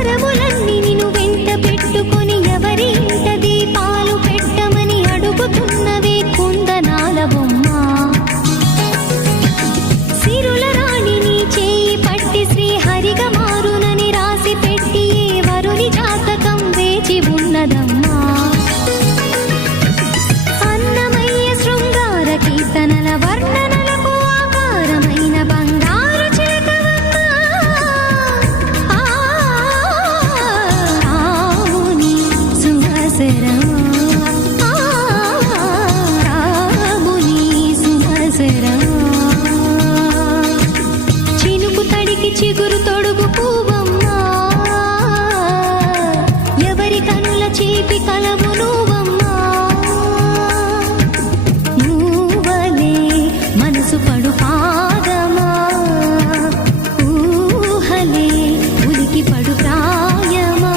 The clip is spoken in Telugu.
వరములన్నీ నిన్ను వెంట పెట్టుకొని ఎవరి ఇంట దీపాలు పెట్టమని అడుగుతున్నవే కుందనాల బొమ్మ. సిరుల రాణి నీ చేయి పట్టి శ్రీహరిగా మారునని రాసి పెట్టి ఏ వరుని జాతకం వేచి ఉన్నదమ్మా. అన్నమయ్య శృంగార కీర్తనల వర్ణనలకు ఆకారమైన బంగారు చిలకవమ్మ. రాముని సుమసరమా, రాముని సుమసరమా. చినుకు తడికి చిగురు తొడుగు పువ్వమ్మా, ఎవరి కనుల చేపి కలవు నువ్వమ్మా. నువ్వలే మనసు పడు పాదమా, ఊహలే ఉలికి పడు ప్రాయమా.